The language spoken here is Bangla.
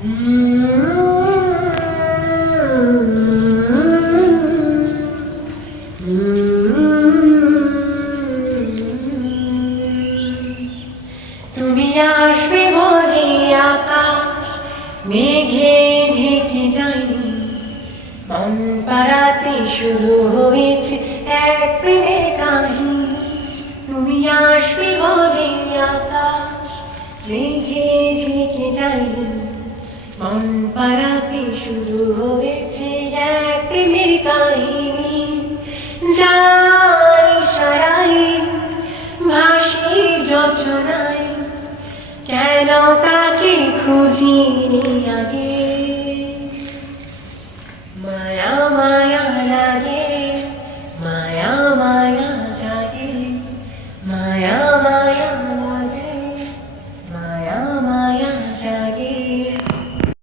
তুমি আসবে বলে আকাশ মেঘে ঢেকে যায়নি, মন পাড়াতে শুরু হয়েছে এক প্রেমের কাহিনী। তুমি আসবে বলে আকাশ মেঘে ঢেকে যায়নি, মন পাড়াতে শুরু হয়েছে এক প্রেমের কাহিনী। যার ইশারায় ভাসি যোচনায়, কেন তাকে খুঁজিনি